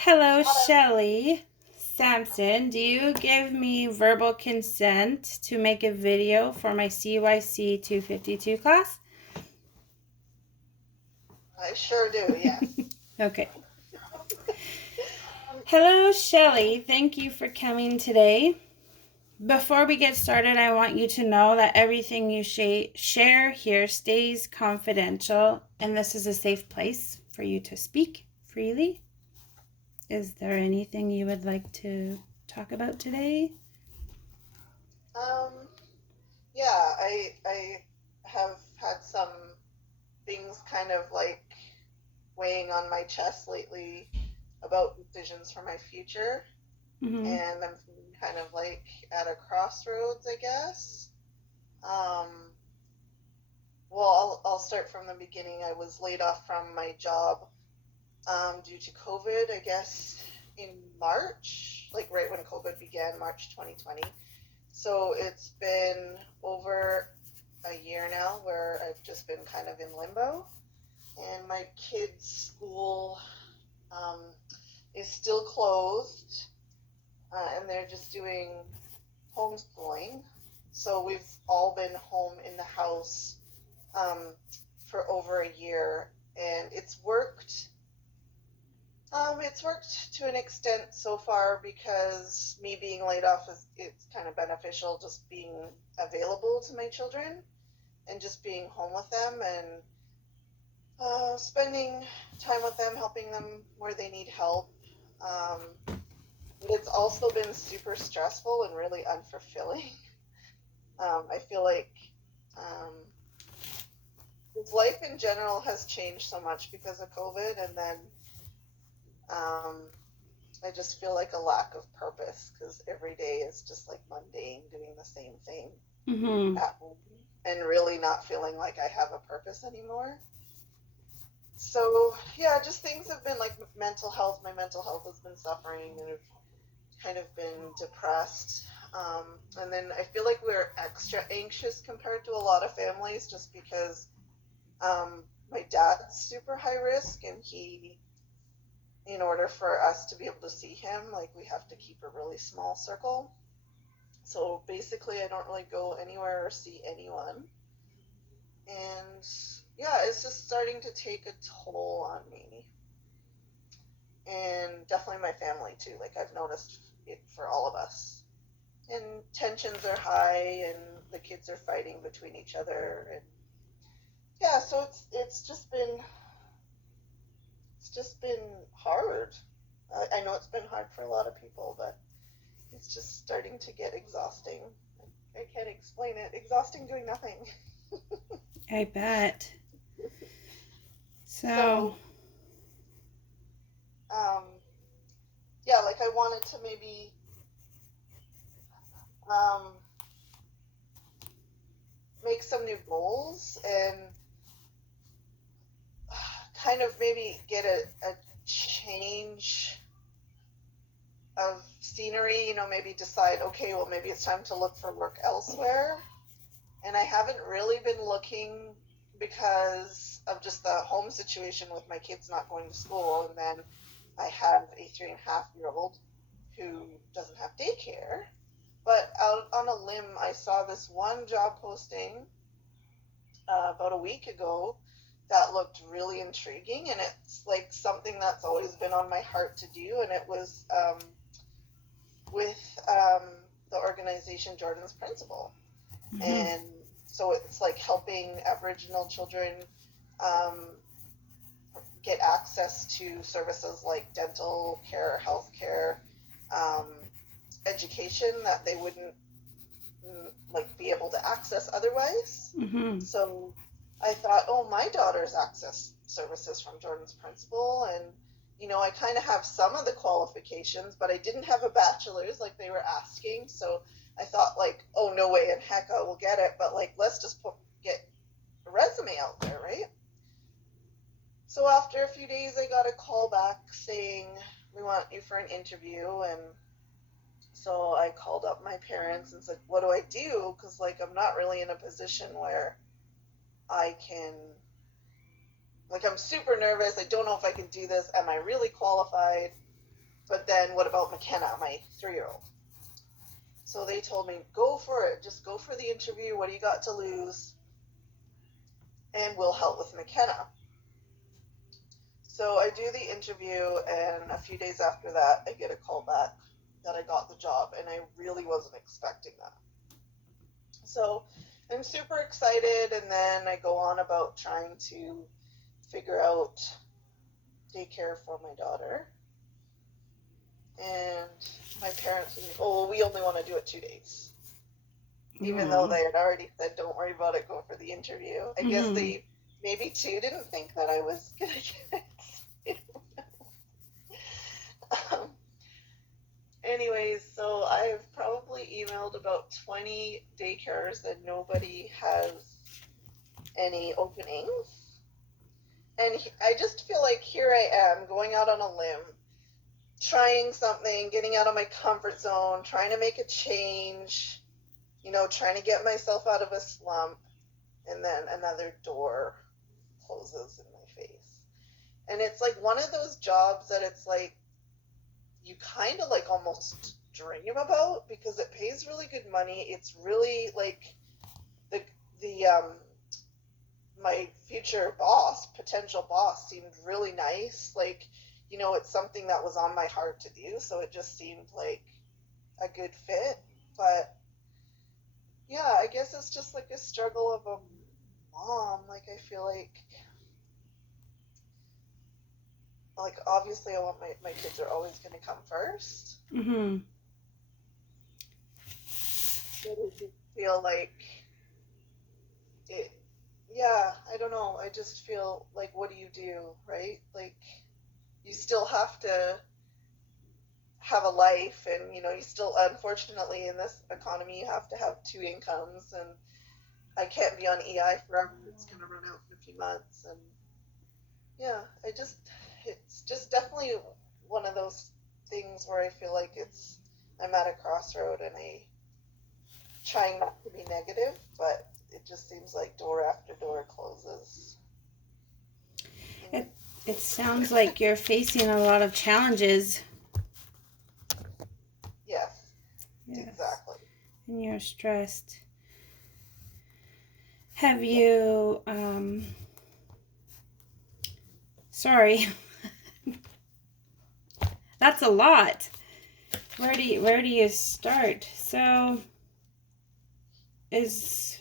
Hello, Shelly Sampson. Do you give me verbal consent to make a video for my CYC 252 class? I sure do, yes. Okay. Hello, Shelly. Thank you for coming today. Before we get started, I want you to know that everything you share here stays confidential, and this is a safe place for you to speak freely. Is there anything you would like to talk about today? Um, yeah, I have had some things kind of like weighing on my chest lately about decisions for my future, Mm-hmm. and I'm feeling kind of like at a crossroads, I guess. Um, well, I'll start from the beginning. I was laid off from my job due to COVID, I guess, in March, like right when COVID began, March 2020. So it's been over a year now where I've just been kind of in limbo. And my kids' school um, is still closed, and they're just doing homeschooling. So we've all been home in the house um, for over a year, and it's worked to an extent so far because me being laid off is it's kind of beneficial just being available to my children and just being home with them and spending time with them, helping them where they need help. Um, but it's also been super stressful and really unfulfilling. I feel like um, life in general has changed so much because of COVID, and then um, I just feel like a lack of purpose because every day is just like mundane, doing the same thing Mm-hmm. at home, and really not feeling like I have a purpose anymore. So yeah, just things have been like mental health. My mental health has been suffering, and I've kind of been depressed. And then I feel like we're extra anxious compared to a lot of families, just because my dad's super high risk, and in order for us to be able to see him, like we have to keep a really small circle. So basically, I don't really go anywhere or see anyone. And yeah, it's just starting to take a toll on me. And definitely my family too. Like I've noticed it for all of us. And tensions are high and the kids are fighting between each other and yeah, so it's just been hard. I know it's been hard for a lot of people, but it's just starting to get exhausting. I can't explain it. Exhausting doing nothing. I bet. So, So, um, yeah, like I wanted to maybe um, make some new goals and kind of maybe get a change of scenery, maybe decide, okay, well, maybe it's time to look for work elsewhere. And I haven't really been looking because of just the home situation with my kids not going to school. And then I have a 3.5-year old who doesn't have daycare. But out on a limb, I saw this one job posting about a week ago that looked really intriguing, and it's like something that's always been on my heart to do. And it was with the organization Jordan's Principle, mm-hmm. and so it's like helping Aboriginal children um, get access to services like dental care, health care, um, education that they wouldn't like be able to access otherwise. Mm-hmm. So I thought, oh, my daughter's access services from Jordan's Principle, and I kind of have some of the qualifications, but I didn't have a bachelor's like they were asking. So I thought, like, oh, no way in heck I will get it, but like, let's just get a resume out there, right? So after a few days, I got a call back saying, we want you for an interview, and so I called up my parents and said, what do I do? Because, like, I'm not really in a position where I can, like, I'm super nervous. I don't know if I can do this. Am I really qualified? But then what about McKenna, my 3-year-old? So they told me, go for it. Just go for the interview. What do you got to lose? And we'll help with McKenna. So I do the interview, and a few days after that, I get a call back that I got the job, and I really wasn't expecting that. So I'm super excited, and then I go on about trying to figure out daycare for my daughter. And my parents were like, oh, we only want to do it 2 days. Even though they had already said, don't worry about it, go for the interview. I guess they maybe too didn't think that I was going to get it. Anyways, so I've probably emailed about 20 daycares and nobody has any openings. And I just feel like here I am going out on a limb, trying something, getting out of my comfort zone, trying to make a change, you know, trying to get myself out of a slump, and then another door closes in my face. And it's like one of those jobs that it's like you kind of like almost dream about because it pays really good money. It's really like the my future boss, potential boss, seemed really nice. Like, you know, it's something that was on my heart to do, so it just seemed like a good fit. But yeah, I guess it's just like a struggle of a mom. Like, I feel like obviously I want my kids are always going to come first. Mm-hmm. But I just feel like it, yeah, I don't know. I just feel like, what do you do, right? Like, you still have to have a life, and you know, you still, unfortunately, in this economy, you have to have 2 incomes, and I can't be on EI forever. It's going to run out in a few months, and yeah, it's just definitely one of those things where I feel like I'm at a crossroad, and I trying not to be negative, but it just seems like door after door closes. It sounds like you're facing a lot of challenges. Yes, Yes. exactly. And you're stressed. Have you, sorry. That's a lot. Where do you start? So, is,